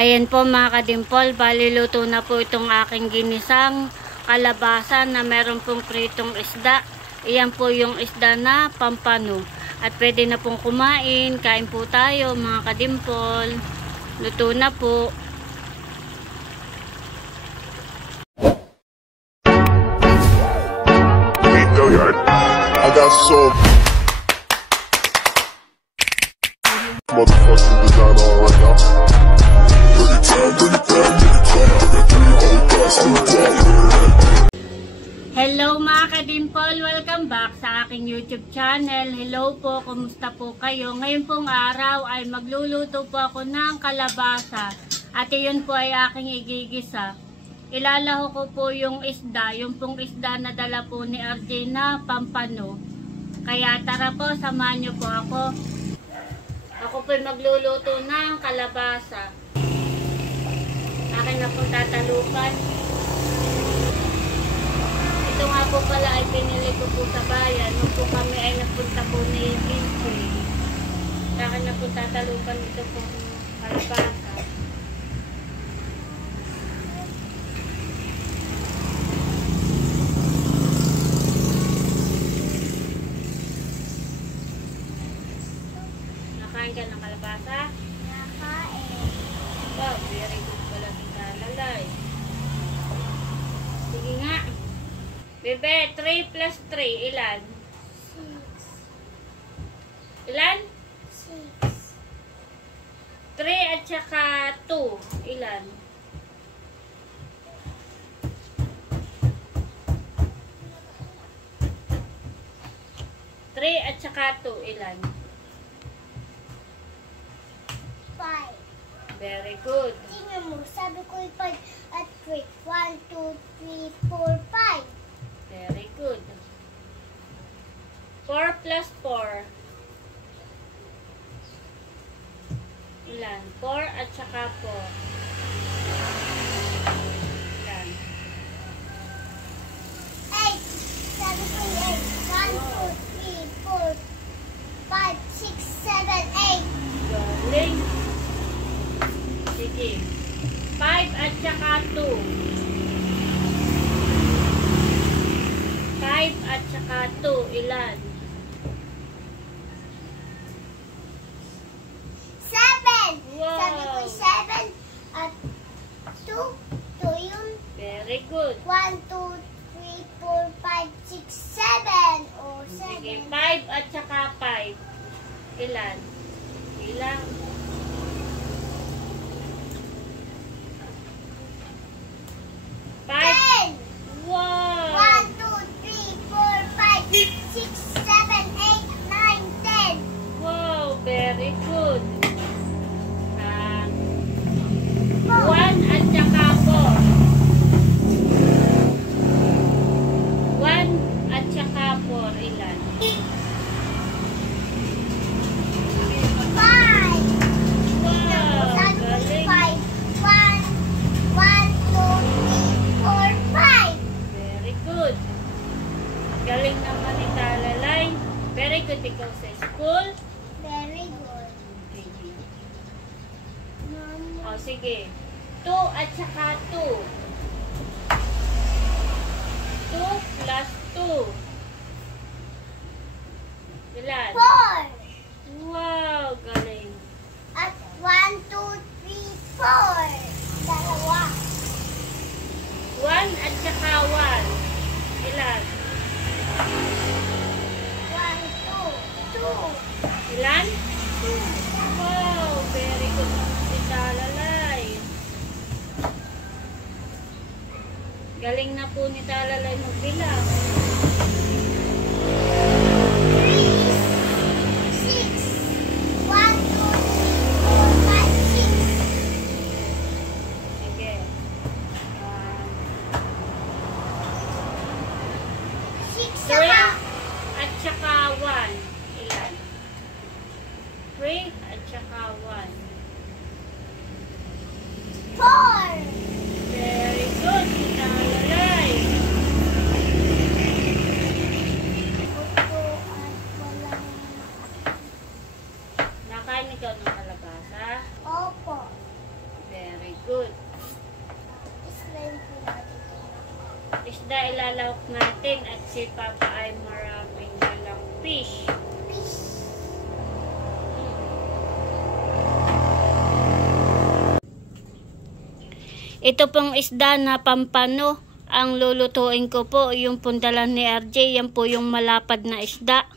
Ayan po mga kadimpol, baliluto na po itong aking ginisang kalabasa na meron pong pritong isda. Iyan po yung isda na pampano. At pwede na pong kumain, kain po tayo mga kadimpol. Luto na po. I got so motherfucking design on right now. Hello mga kadimpol, welcome back sa aking YouTube channel. Hello po, kumusta po kayo? Ngayon pong araw ay magluluto po ako ng kalabasa. At iyon po ay aking igigisa. Ilalaho ko po yung isda, yung pong isda na dala po ni RJ na pampano. Kaya tara po, samahan niyo po ako. Ako po magluluto ng kalabasa. Akin na po tatalupan. Ito nga po pala ay pinili ko po sa bayan. Nung po kami ay nagpunta po ni Kinsey. Akin na po tatalupan ito po kalabasa. Nakain ka ng kalabasa? Nakain. Wow, very good pala si Talalay. Sige nga. Bebe, 3 plus 3, ilan? 6. Ilan? 6. 3 at saka 2, ilan? 3 at saka 2, ilan? 5. Very good. Tingnan mo, sabi ko 5 at 3. 1, 2, 3, 4, 5. Very good. 4 plus 4. Ilan? 4 at saka 4. Ilan? 8. Sabi ko 8. 1, 2, 3, 4, 5, 6, 7, 8. Galing. Sige. 5 at saka 2. 5 at saka 2, ilan? 7. Wow. Sabi ko 7 at 2. 2 yun. Very good. 1, 2, 3, 4, 5, 6, 7. O, 7. Sige, 5 at saka 5. Ilan? Ilang? 5. 10. Wow! 1, 2, 3, 4, 5, 6, 7, 8, 9, 10. Wow, very good. 1 at saka 4. 1 at saka 4, ilan? 5. Wow, Sabi ko galing. 5. 1, 2, 3, 4, 5. Very good. Galing naman ni Talalay. Very good ikaw sa school. Very good. Okay. Mama. O, sige. 2 at saka 2. 2 plus 2. Ilan? 4. Wow, galing. At 1, 2, 3, 4. Dalawa. 1 at saka 1. Ilan? 1, 2, 2. Ilan? 2. Wow, very good naman si Talalay. Galing na po ni Talalay magbilang. 6. 1, 2, 3, 4, 5, 6. Sige. 6 3 saka at saka 1. Ilan? 3 at saka 1. 4. Very good si Talalay. Opo at walang... Nakain ikaw ng kalabasa? Opo. Very isda ilalawak natin at si Papa ay maraming dalang fish. Ito pong isda na pampano, ang lulutuin ko po, yung pundalan ni RJ, yan po yung malapad na isda.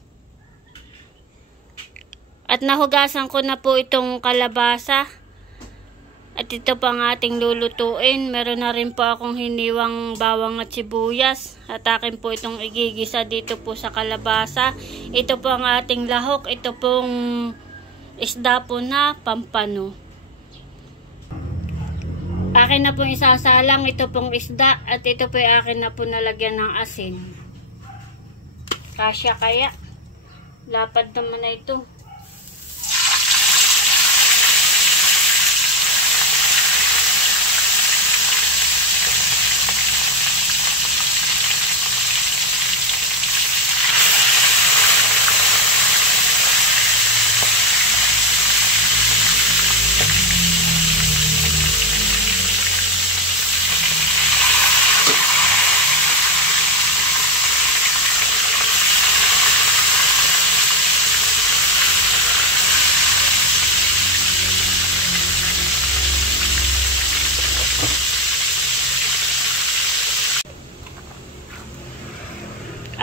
At nahugasan ko na po itong kalabasa. At ito po ang ating lulutuin. Meron na rin po akong hiniwang bawang at sibuyas. At akin po itong igigisa dito po sa kalabasa. Ito po ang ating lahok. Ito pong isda po na pampano. Akin na pong isasalang ito pong isda at ito po akin na po nalagyan ng asin. Kasya kaya? Lapad naman na ito.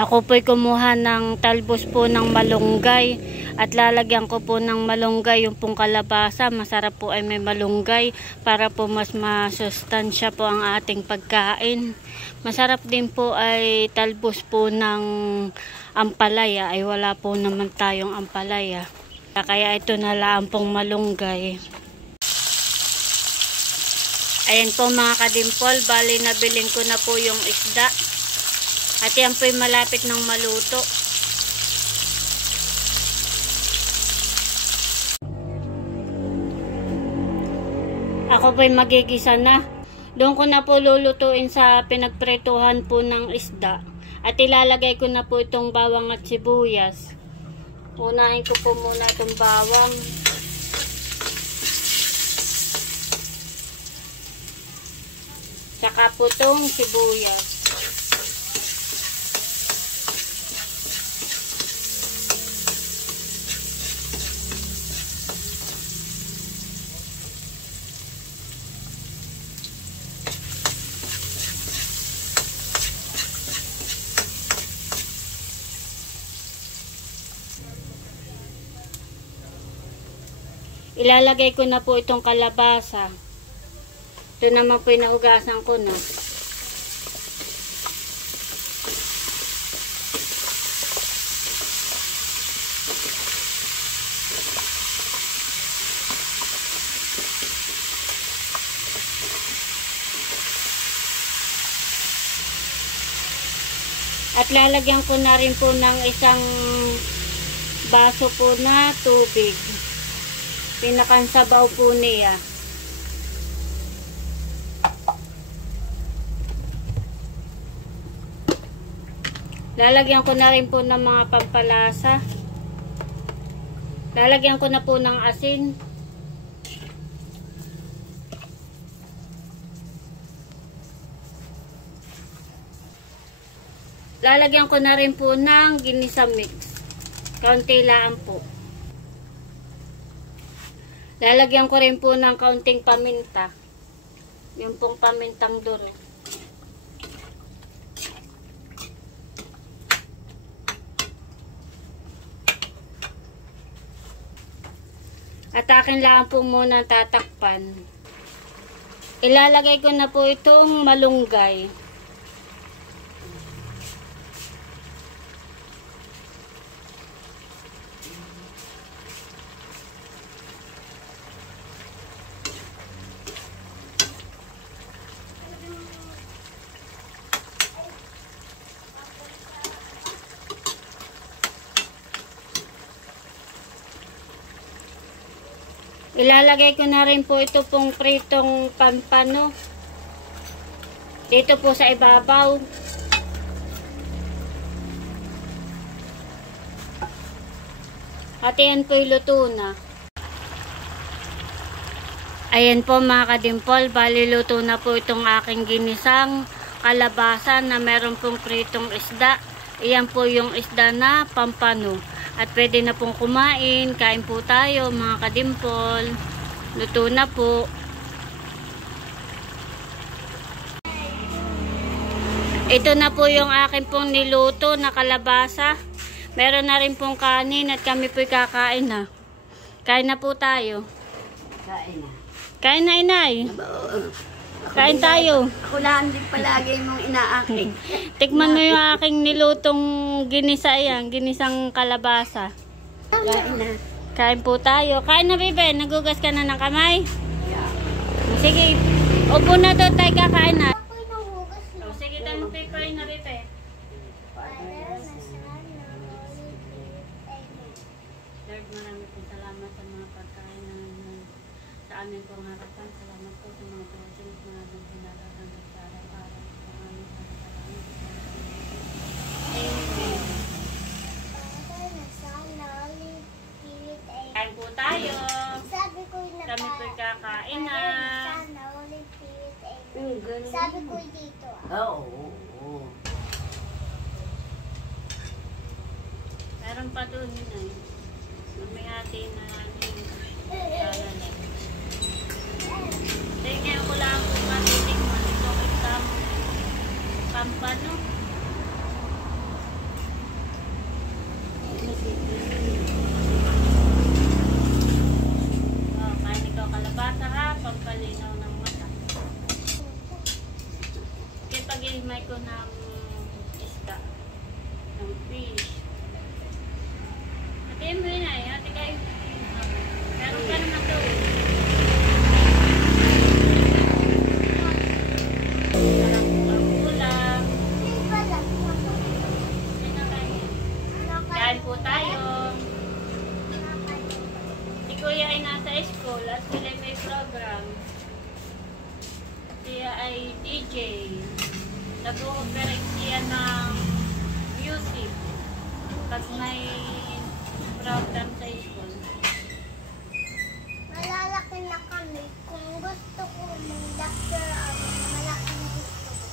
Ako po'y kumuha ng talbos po ng malunggay at lalagyan ko po ng malunggay yung pong kalabasa. Masarap po ay may malunggay para po mas masustansya po ang ating pagkain. Masarap din po ay talbos po ng ampalaya, ay wala po naman tayong ampalaya. Kaya ito na lang pong malunggay. Ayan po mga kadimpol, bali nabilin ko na po yung isda. At yan po'y malapit ng maluto. Ako po'y magigisa na. Doon ko na po lulutuin sa pinagpretuhan po ng isda. At ilalagay ko na po itong bawang at sibuyas. Unahin ko po muna itong bawang. Saka po itong sibuyas. Ilalagay ko na po itong kalabasa. Ito naman po yung nahugasan ko na. At lalagyan ko na rin po ng isang baso po na tubig. Pinakansabaw po niya. Lalagyan ko na rin po ng mga pampalasa. Lalagyan ko na po ng asin. Lalagyan ko na rin po ng ginisa mix. Kaunti lang po. Lalagyan ko rin po ng kaunting paminta. Yung pong pamintang duro. At akin lang po muna tatakpan. Ilalagay ko na po itong malunggay. Ilalagay ko na rin po ito pong pritong pampano dito po sa ibabaw. At yan po luto na. Ayan po mga kadimpol, bali luto na po itong aking ginisang kalabasa na meron pong pritong isda. Iyan po yung isda na pampano. At pwede na pong kumain. Kain po tayo mga kadimpol. Luto na po. Ito na po yung akin pong niluto na kalabasa. Meron na rin pong kanin at kami po'y kakain na. Kain na po tayo. Kain na. Kain na, inay. Kain tayo. Ako lang din palagi mong inaakit. Tikman mo yung aking nilutong ginisa yan. Ginisang kalabasa. Kain na. Kain po tayo. Kain na, bebe. Nagugas ka na ng kamay? Yeah. Sige. Upo na doon tayo kakain na. Ako'y nahugas na. O, sige tayo paper na, bebe. Lord, marami pong salamat sa mga pagkain na sa amin pong harapan. Salamat po sa mga blessings na naghinaratanggap sa araw-araw. Sa aming salamat. Amen. Kain po tayo. Sabi ko na Kami po'y kakain na. sana ulit Sabi ko dito. Oo. Oo. Meron pa doon yun ay. May hati na lalala. Tingnan ko lang kung matitikman ito isang pampano. Oh, kain ikaw kalabasa ha, pampalinaw ng mata. Kaya pag-ihimay ko ng isda, ng fish. Ate mo yun ay, ate kayo. Meron ka naman doon. Sarap po ang ulam. Hindi pala. Yan na kayo. Kain po tayo. Si Kuya ay nasa school at sila may program. Siya ay DJ. Nag-ooperate siya ng music. Pag may program sa school. Malalaki na kami. Kung gusto ko ng doctor, malaki na gusto ko.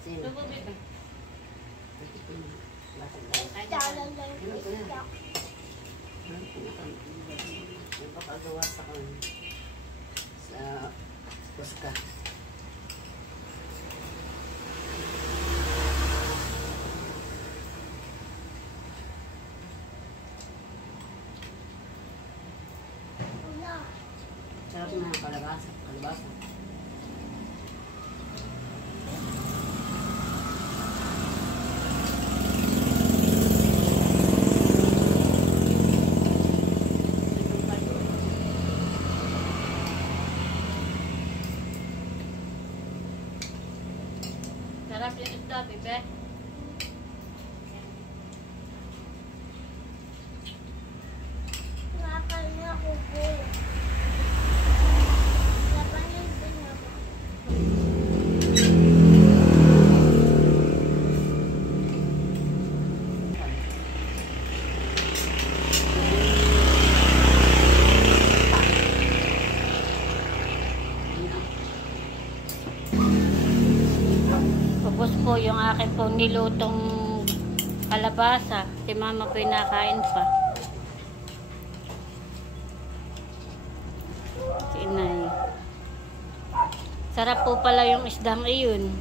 Sino? Lubo, bebe. Dalan lang yung isda. Napakagawa sa kanya. Sa Puska. Wala. Sarap na kalabasa. Kalabasa. Sarap yung isda, bebe. Nakakain ako po. Labanin ko na ba? Ubos po yung akin pong nilutong kalabasa. Si mama po nakain pa. Si inay. Sarap po pala yung isdang iyon.